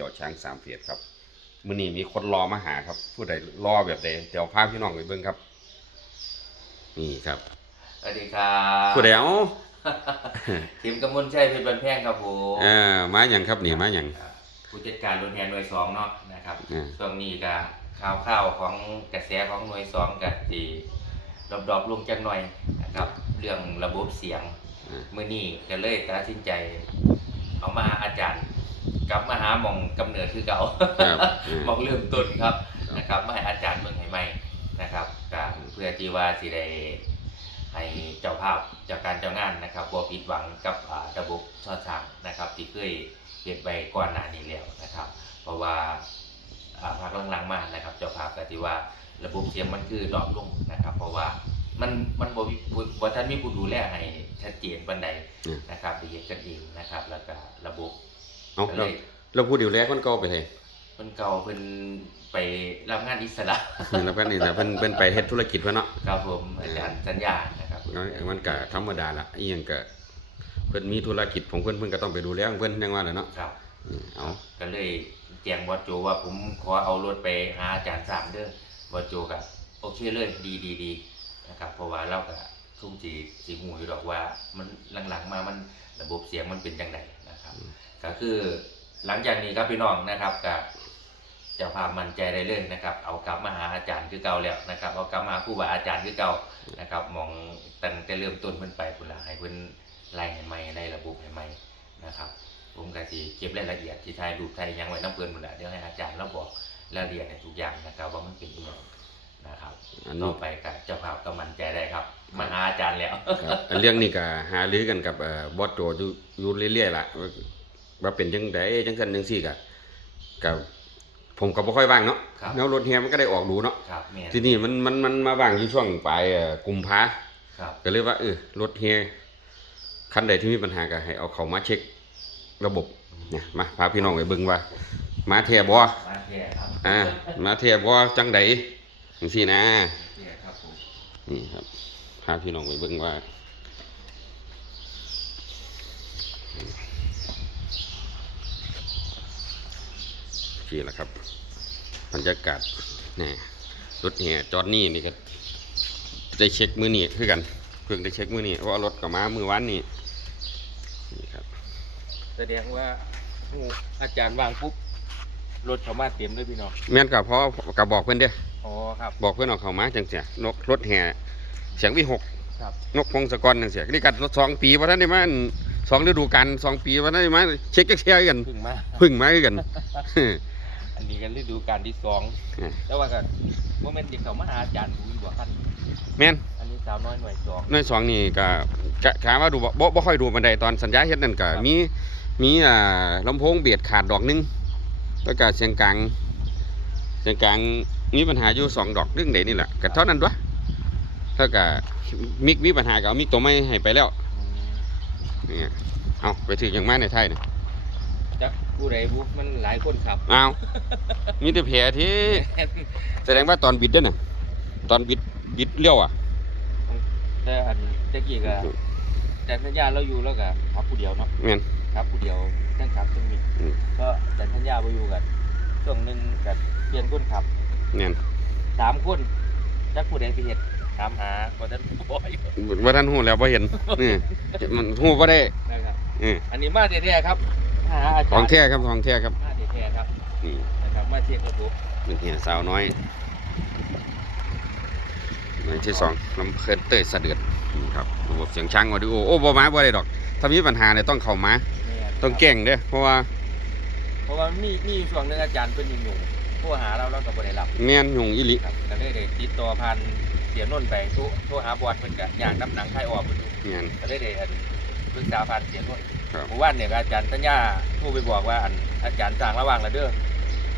ที่ยวช้างสามเฟียดครับมื้อนี้มีคนรอมาหาครับ ผู้ใดรอแบบใดเดี๋ยวพาพี่น้องไปเบิ่งครับ นี่ครับสวัสดีครับผู้ใดเอาทีมกำมลชัยเพชรบันแพงครับผมเออมาหยังครับนี่มาหยังครับผู้จัดการรถแห่หน่วยสองเนาะนะครับอ่าช่วงนี้ก็ข่าวข่าวๆของกระแสของหน่วยสองกับที่ดอบๆลงจังหน่อยนะครับ เรื่องระบบเสียงอ่ามื่อนี้ก็เลยตัดสินใจ เอามาหาอาจารย์ กลับมาหาหมองกำเนิดคือเก่าครับอืม หมองเริ่มต้นครับครับ นะครับมาให้อาจารย์เมืองให้ใหม่นะครับก็เพื่อที่ว่าสิได้ให้เจ้าภาพจากการเจ้างานนะครับบ่ผิดหวังกับอ่าระบบช่อช้างนะครับ ที่เคยเฮ็ดไว้ก่อนหน้านี้แล้วนะครับ เพราะว่าอ่าภาคหลังๆมานะครับ เจ้าภาพก็ที่ว่าระบบเสียงมันคือดรอปลงนะครับ เพราะว่ามันมันบ่มีผู้บ่ทันมีผู้ดูแลให้ชัดเจนปานใดอืมนะครับไปเฮ็ดกันเองนะครับ แล้วก็ระบบ เอาก็เราเลยเราผู้ดูแลคนเก่าไปไสเพิ่นเก่าเพิ่นไปรับงานอิสระนี่แล้วเพิ่นนี่แต่เพิ่นเพิ่นไปเฮ็ดธุรกิจเพิ่นเนาะ ครับผมอาจารย์สัญญานะครับน้อยมันก็ธรรมดาละอีหยังก็เพิ่นมีธุรกิจของเพิ่นเพิ่นก็ต้องไปดูแลของเพิ่นอยังว่าแหละเนาะครับ อืมเอาก็เลยแจ้งบอสโจว่าผมขอเอารถไปหาอาจารย์สามเด้อบอสโจก็โอเคเลยดีดีดีนะครับเพราะว่าเราก็ทุ่มสีสีหูอยู่ดอกว่ามันหลังๆมามันระบบเสียงมันเป็นยังไงนะครับ ก็คือหลังจากนี้ครับพี่น้องนะครับกับเจ้าภาพมั่นใจได้เลยนะครับ เอากลับมาหาอาจารย์คือเก่าแล้วนะครับ เอากลับมาครู่บาอาจารย์คือเก่านะครับมองตั้งแต่เริ่มต้นเพิ่นไปพุ่นละให้เพิ่นไล่ให้ใหม่ไล่ระบบให้ใหม่นะครับ ผมก็สิเก็บรายละเอียดที่ถ่ายรูปถ่ายหยังไว้น้ำเพิ่นพุ่นละเดี๋ยวให้อาจารย์เราบอกรายละเอียดในทุกอย่างนะครับ ว่ามันเป็นยังไงนะครับอันต่นี้อไปกับเจ้าภาพก็มั่นใจได้ครับมาหาอาจารย์แล้วครับอันเรื่องนี้ก็หารือกันกับเอ่อบอสโจอยู่อยู่เรื่อยๆล่ะ ว่าว่าเป็นจังไดจังซั่นจังซี่ก็ก็ผมก็บ่ค่อยว่างเนาะครับแล้วรถแฮมันก็ได้ออกดูเนาะครับแม่นทีนี้มันมันมันมาว่างอยู่ช่วงปลายเอ่อกุมภาครับก็เลยว่าเออรถเฮียคันใดที่มีปัญหาก็ให้เอาเขามาเช็คระบบเนี่ยมาพาพี่น้องไปเบิ่งว่ามาแท้บ่มาแท้ครับอ่ามาแท้บ่จังใดจังซี่นะ แท้ครับผม นี่ครับพาพี่น้องไปเบิ่งว่า นี่แหละครับ บรรยากาศนี่รถแห่จอดนี่นี่ก็ได้เช็คมือนี่คือกันเพิ่งได้เช็คมือนี่เพราะว่ารถก็มามือวันนี่นี่ครับแสดงว่าอาจารย์วางปุ๊บรถเขามาเต็มเลยพี่น้องแม่นกับพ่อกับบอกเพื่อนเด้ออ๋อครับบอกเพื่อนเอาเขามาจังเสียนกรถแห่เสียงวิหกครับนกพงศกรจังเสียนี่กันสองปีว่าท่านได้มาสองฤดูกาลสองปีว่าท่านได้มาเช็คเช็คกันเพึ่งมาพึ่งมาคือกัน อันนี้กันฤดูการที่สองอืมแล้วว่ากันโมเมนต์ที่เขามาหาอาจารย์ดูอยู่บ่คันแม่นอันนี้สาวน้อยหน่วยสองในสองนี่ก็กะถามว่าดูบ่บ่บ่ค่อยดูบันไดตอนสัญญาเฮ็ดนั่นก็ครับมีมีอ่าลำโพงเบียดขาดดอกหนึงแล้วก็เสียงกลางเสียงกลางมีปัญหาอยู่สองดอกเรื่องใดนี่แหละก็เท่านั้นตัวแล้วก็มิกมีปัญหาก็เอามิกตัวไม่ให้ไปแล้ว อืมนี่เอาไปถึงอย่างมาในไทยนะจัก ผู้ใดบุมันหลายคนขับเอามีแต่แผลที่แสดงว่าตอนบิดเด้อน่ะ ตอนบิดบิดเลี้ยวอะแต่อันตะกี้ก็แต่สัญญาเราอยู่แล้วก็ขับผู้เดียวเนาะแม่นขับผู้เดียวทั้งขับทั้งมีอืมก็แต่สัญญาไปอยู่กันช่วงหนึ่งกับเปลี่ยนคนขับแม่นสามคนจักผู้ใดไปเห็ดถามหาบ่ทันบ่อยู่ว่าท่านหูแล้วบ่เห็นนี่มันหูบ่ได้นะครับเอออันนี้มาแท้ๆครับ หาอาจารย์ของแท้ครับของแท้ครับมาแท้ๆครับนี่นะครับมาเทียบกับผมเป็นเหียสาวน้อยหน่วยที่สองลำเพลินเต้ยสะเดือดนี่ครับระบบเสียงช้างออดิโอโอ้บ่มาบ่ได้ดอก ถ้ามีปัญหาเนี่ยต้องเข้ามาแม่นต้องแก้งเด้อเพราะว่า เพราะว่ามีมีอยู่ช่วงหนึงอาจารย์เพิ่นยุ่งๆโทรหาเราเราก็บ่ได้รับแม่นยุ่งอีหลิครับก็เลยได้ติดต่อผ่านเสียนนท์ไปโทรโทรหาบอสเพิ่นก็อยากนำหนังไทยออกเพิ่นอยู่แม่นก็เลยได้อันปรึกษาผ่านเสียนนท์ ครับ เมื่อวานเนี่ยก็อาจารย์สัญญาโทรไปบอกว่าอันอาจารย์สั่งระหว่างแล้วเด้อ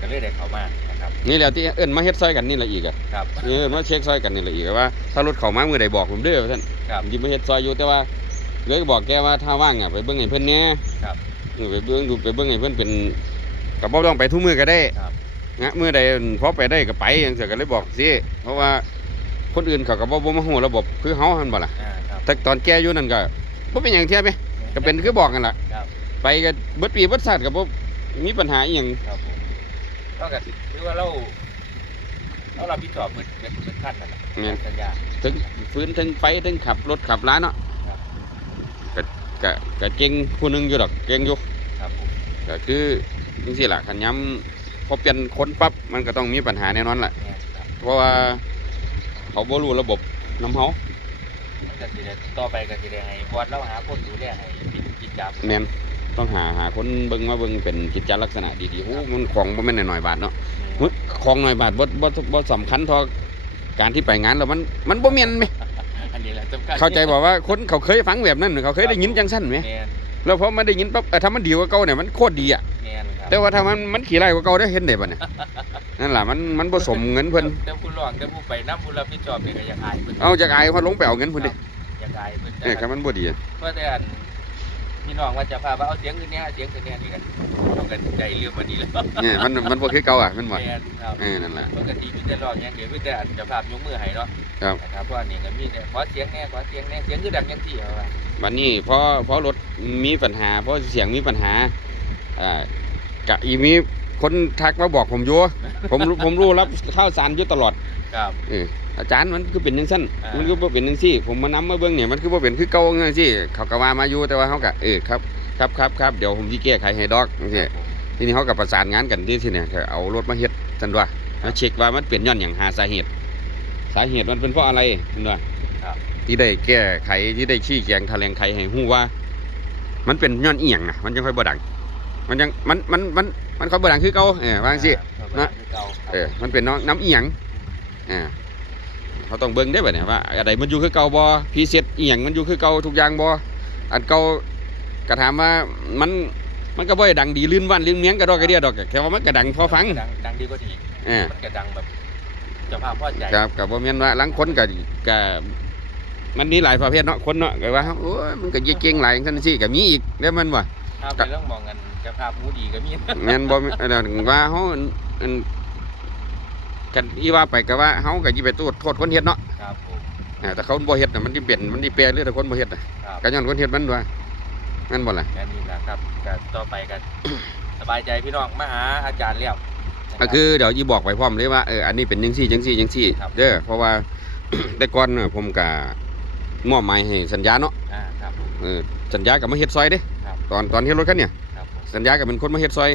ก็เลยได้เข้ามานะครับนี่แหละที่เอิ้นมาเฮ็ดซอยกันนี่แหละอีกอะครับ เออมาเช็คซอยกันนี่แหละอีกว่าถ้ารถเข้ามามื้อใดบอกผมเด้อว่าซั่นครับผมสิมาเฮ็ดซอยอยู่แต่ว่าเลยบอกแกว่าถ้าว่างอะไปเบิ่งให้เพิ่นแหน่ครับเออไปเบิ่งดูไปเบิ่งให้เพิ่นเป็นก็บ่ต้องไปทุกมื้อก็ได้ครับ นะมื้อใดพอไปได้ก็ไปจังซี่ก็เลยบอกสิเพราะว่าคนอื่นเขาก็บ่บ่มาฮู้ระบบคือเฮาหั่นบ่ล่ะอ่าครับ แต่ตอนแกอยู่นั่นก็บ่เป็นหยังเทียบไหม ก็เป็นคือบอกกันล่ะครับ ไปก็เบิดปีเบิดชาติก็บ่มีปัญหาอีหยังครับผมเท่ากับถือว่าเราเรารับผิดชอบเหมือนเหมือนเหมือนขั้นนั่นแหละแม่น สัญญา ถึงฟื้นถึงไฟถึงขับรถขับร้านเนาะครับ ก็ก็ก็เก่งผู้หนึงอยู่ดอกเก่งอยู่ครับผมก็คือจังซี่ล่ะคันย้ำพอเปลี่ยนคนปั๊บมันก็ต้องมีปัญหาแน่นอนล่ะ แม่นครับเพราะว่าเขาบ่รู้ระบบน้ำเฮามัน ก็สิได้ต่อไปก็สิได้ให้บอสเราหาคนดูแลให้เป็นกิจกรรมแม่นต้องหาหาคนเบิ่งมาเบิ่งเป็นกิจจลักษณะดีๆโอ้มันของบ่แม่นน้อยๆบาทเนาะมึของน้อยบาทบ่บ่บ่สำคัญเท่าการที่ไปงานแล้วมันมันบ่แม่นแหมอันนี้แหละสำคัญเข้าใจบ่ว่าคนเขาเคยฟังแบบนั้นเขาเคยได้ยินจังซั่นแหมแม่นแล้วพอมันได้ยินปั๊บเออถ้ามันดีกว่าเก่าเนี่ยมันโคตรดีอะแม่นครับแต่ว่าถ้ามันมันขี้ไร่กว่าเก่าได้เห็นได้บ่เนี่ย นั่นล่ะมันมันบ่สมเงินเพิ่นแต่ผู้ร้องแต่ผู้ไปนำผู้รับผิดชอบนี่ก็อยากอายเพิ่นเอาจากอายพอลงไปเอาเงินเพิ่นดิอยากอายเพิ่นเออครับมันบ่ดีอะเพราะแต่อันพี่น้องว่าจะพาว่าเอาเสียงขึ้นเนี่ยเสียงขึ้นเนี่ยนี่กันต้องกันใจเรื่องวันนี้แล้วเนี่ยมันมันบ่คือเก่าอะมันบ่แม่นครับเออนั่นล่ะปกติมีแต่ร้องอย่างเดียวมีแต่อันเจะภาพยกมือให้เนาะครับนะครับเพราะอันนี้ก็มีแต่ขอเสียงแน่ขอเสียงแน่เสียงคือดังยังที่เอาว่าวันนี้พอพอรถมีปัญหาเพราะเสียงมีปัญหาอ่ากะอีมี คนทักมาบอกผมอยู่ ผมรู้ผมรู้รับข้าวสารอยู่ตลอดครับ เอออาจารย์มันคือเป็นจังซั่นอ่ามั มันคือบ่เป็นจังซี่ ผมมานํมาเบิ่งเนี่ยมันคือบ่เป็นคือเก่าจังซี่เขาก็ว่ามาอยู่แต่ว่าเฮาก็เออครับครับครับครับเดี๋ยวผมสิแก้ไขให้ดอกจังซี่ครับผมทีนี้เขาก็ประสานงานกันที่ที่เนี่ยก็เอารถมาเฮ็ดจันว่ามาเช็คว่ามันเป็นย้อนหยังหาสาเหตุ สาเหตุมันเป็นเพราะอะไรจันว่าครับ ที่ได้แก้ไขที่ได้ชี้แจงแถลงไขให้ฮู้ว่า มันเป็นย้อนอีหยังน่ะมันจังค่อยบ่ดัง มันยังมันมันมันมันค่อยบ่ดังคือเก่าเออว่าจังซี่ครับนะคือเก่าครับเออมันเป็นน้ำน้ำอีหยังอ่าเขาต้องเบิ่งได้บ่เนี่ยว่าอะไรมันอยู่คือเก่าบ่พีเซตอีหยังมันอยู่คือเก่าทุกอย่างบ่อันเก่าก็ถามว่ามันมันก็บ่ได้ดังดีลื่นวันลื่นเมียงกระดอกกระเดียดอกแค่ว่ามันก็ดังพอฟังดังดังดีกว่านี้เออมันก็ดังแบบเจะภาพพอใจครับกับบ่แม่นว่าลังคนก็ก็มันมีหลายประเภทเนาะคนเนาะก็ว่าโอ้ยมันก็เก่งหลายจังซั่นซี่ก็มีอีกแล้วมันว่า ถ้าเป็นเรื่องมองกันเจะภาพหมูดีก็มีแม่นบ่เอ่อว่าเฮาอันกันอีว่าไปก็ว่าเฮาก็สิไปโทษโทษคนเฮ็ดเนาะครับผมอ่าแต่เขาบ่เฮ็ดน่ะมันสิเป็นมันสิแปรหรือแต่คนบ่เฮ็ดน่ะครับก็ย้อนคนเฮ็ดมันว่าแม่นบ่ล่ะแค่นี้นะครับก็ต่อไปกันสบายใจพี่น้องมาหาอาจารย์แล้วนะรับก็คือเดี๋ยวสิบอกไปพร้อมเลยว่าเอออันนี้เป็นจังซี่จังซี่จังซี่ครับเด้อเพราะว่าแต่ก่อนน่ะผมก็มอบหมายให้สัญญาเนาะอ่าครับผมเออสัญญาก็มาเฮ็ดซอยเด้ครับ ตอนตอนเฮ็ดรถคันเนี่ยครับผม สัญญากับเป็นคนมาเฮ็ดซอย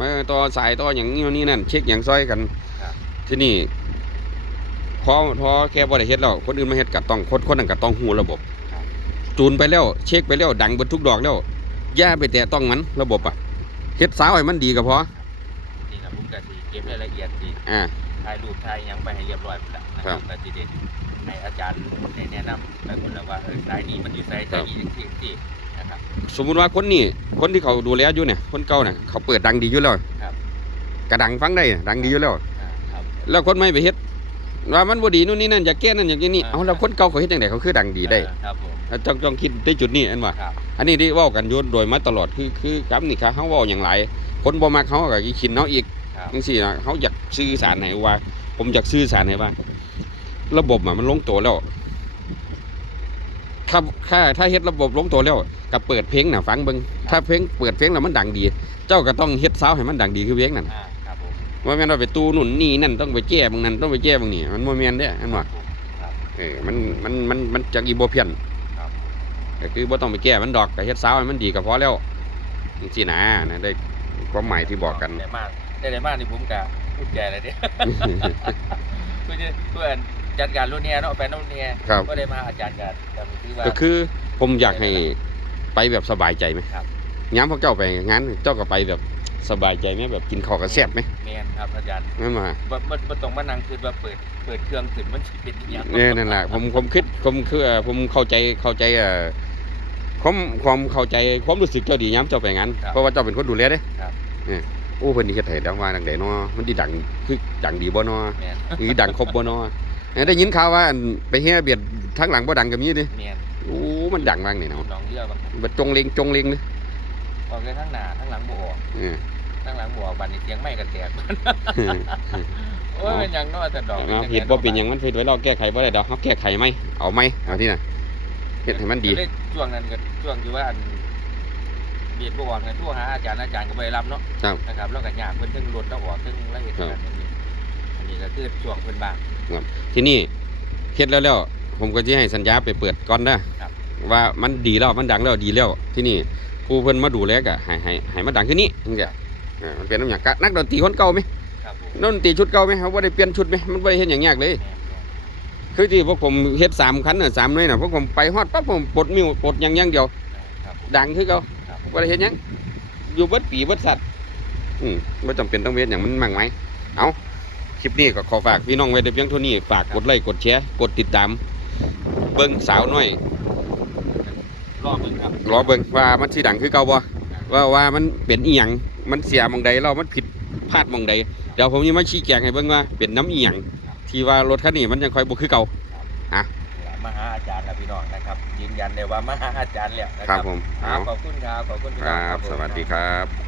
มาต่อสายต่ออย่างนี้นี่นั่นเช็คอย่างซอยกันครับ ที่นี่พอพอแค่บ่ได้เฮ็ดแล้วคนอื่นมาเฮ็ดก็ต้องคนคนนั้นก็ต้องฮู้ระบบครับจูนไปแล้วเช็คไปแล้วดังเบิดทุกดอกแล้วอย่าไปแตะต้องมันระบบอะเฮ็ดสาวให้มันดีก็พอนี่ครับผมก็สิเก็บรายละเอียดสิอ่า ถ่ายรูปถ่ายหยังไปให้เรียบร้อยหมดแล้วนะคครัรับบก็สิเด็ดให้อาจารย์ได้แนะนำไปหมดแล้วว่าเออสายนี้มันอยู่สายสายนี้จัง สมมุติว่าคนนี้คนที่เขาดูแลอยู่เนี่ย คนเก่าน่ะเขาเปิดดังดีอยู่แล้วครับ กระดังฟังได้ดังดีอยู่แล้ว อ่าครับ แล้วคนไม่ไปเฮ็ดว่ามันบ่ดีนู่นนี่นั่นอยากแก้นั่นอยากแก้นี่อ่า เอาแล้วคนเก่าเขาเฮ็ดจังไดเขาคือดังดีได้อ่าครับผมต้องต้องคิดในจุดนี้อันว่า ครับอันนี้ที่เว้ากันอยู่โดยมาตลอดคือคือกับนี่ค่ะเฮาเว้าอย่างไรคนบ่มักเฮาก็สิคิดเนาะอีกครับจังซี่นะเฮาอยากสื่อสารให้ว่า ผมอยากสื่อสารให้ว่า ระบบอะมันลงตัวแล้ว ถ้าถ้าถ้าเฮ็ดระบบลงตัวแล้วก็เปิดเพลงน่ะฟังเบิ่งถ้าเพลงเปิดเพลงแล้วมันดังดี เจ้าก็ต้องเฮ็ดซาวด์ให้มันดังดีคือเพลงนั่นอ่าครับผมว่าแม่นว่าไปตู้นู่นนี่นั่นต้องไปแก้บางนั้นต้องไปแก้บางนี่มันบ่แม่นเด้อันว่าครับเออมันมันมันมันจักอีบ่เพี้ยนครับก็คือบ่ต้องไปแก้มันดอกก็เฮ็ดซาวด์ให้มันดีก็พอแล้วจังซี่นะนะได้ความหมายที่บอกกันได้มากได้ได้มากนี่ผมกะพูดแก่เลยเด้เพื่อจะเพื่อน จัดการรุ่นเนี้ยเนาะแฟนรุ่นเนี้ยครับ ก็ได้มาอาจารย์กันแต่ผมคิดว่า ก็คือผมอยากให้ไปแบบสบายใจไหมครับ ย้ำพวกเจ้าไปงานเจ้าก็ไปแบบสบายใจไหมแบบกินข้าวกับแซ่บไหมแมนครับอาจารย์นั่นมาบ่บ่บ่ต้องมานั่งคือว่าเปิดเปิดเครื่องขึ้นมันสิเป็นอหย่างเนี่ยนั่นแหละผมผมคิดผมคือเอ่อผมเข้าใจเข้าใจเอ่อความความเข้าใจความรู้สึกเจ้าดีย้ำเจ้าไปงานเพราะว่าเจ้าเป็นคนดูแลเด้ครับเนี่ยโอ้เพิ่นนี่เฮ็ดให้ดังว่าดังใดเนาะมันสิดังคือดังดีบ่เนาะแมนหรือดังครบบ่เนาะเอ้ย ได้ยินข่าวว่าอันไปเฮียเบียดทั้งหลังบ่ดังก็มีเดิแมนโอ้มันดังมากนี่เนาะน้องเรือบางบ่จงเลงจงเลงเด้ออกเลยทั้งหน้าทั้งหลังบ่ออกเออ ทั้งหลังบ่ออกบัดนี้เสียงไม่กันแตกโอ้ยเป็นหยังเนาะแต่ดอกเอาผิดบ่เป็นหยังมันผิดไว้เราแก้ไขบ่ได้ดอกเฮาแก้ไขไหมเอาไหมเอาที่น่ะเฮ็ดให้มันดีก็เลยช่วงนั้นก็ช่วงที่ว่าอันเบียดบ่ออกกันทั่วหาอาจารย์อาจารย์ก็บ่ไปรับเนาะครับนะครับแล้วก็ยากเพิ่นถึงรถแล้วออกถึงละเอียดกันอย่างนี้อั นนี้ก็คือช่วงเพิ่นบ้างที่นี่เฮ็ดแล้วแล้วผมก็จะให้สัญญาไปเปิดก่อนนะครับ ว่ามันดีแล้วมันดังแล้วดีแล้วที่นี่ผู้เพิ่นมาดูแลก็ให้ให้ให้มันดังขึ้นนี้จังซี่เออมันเป็นน้ำหยังกะนักดนตรีคนเก่าไหมครับผมนักดนตรีชุดเก่าไหมเขาบ่ได้เปลี่ยนชุดไหมมันบ่ได้เฮ็ดหยังยากเลย แม่นคือที่พวกผมเฮ็ดสามคันน่ะสามหน่วยน่ะพวกผมไปฮอดปั๊บผมปลดมิวปลดหยังอย่างเดียวๆครับผมดังคือเก่าครับบ่ได้เฮ็ดหยังอยู่เบิดปีเบิดสัตว์อืมบ่จำเป็นต้องเฮ็ดหยังมันมั่งไหมเอาค ลิปนี้ก็ขอฝากพี่น้องไว้แต่เพียงเท่านี้ฝากกดไลค์กดแชร์กดติดตาม เบิ่งสาวน้อยรอบเบิ่งครับรอเบิ่งว่ามันสิดังคือเก่าบ่ว่าว่ามันเป็นอีหยังมันเสียหมองใดเรามันผิดพลาดหมองใดเดี๋ยวผมจะมาชี้แจงให้เบิ่งว่าเป็นน้ำอีหยังที่ว่ารถคันนี้มันยังค่อยบ่คือเก่ามาหาอาจารย์แล้วพี่น้องนะครับยืนยันเลยว่ามาหาอาจารย์แล้วนะคครัรับบผมคเอารับขอบคุณครับขอบคุณพี่คน้องรับผมสวัสดีครับครับ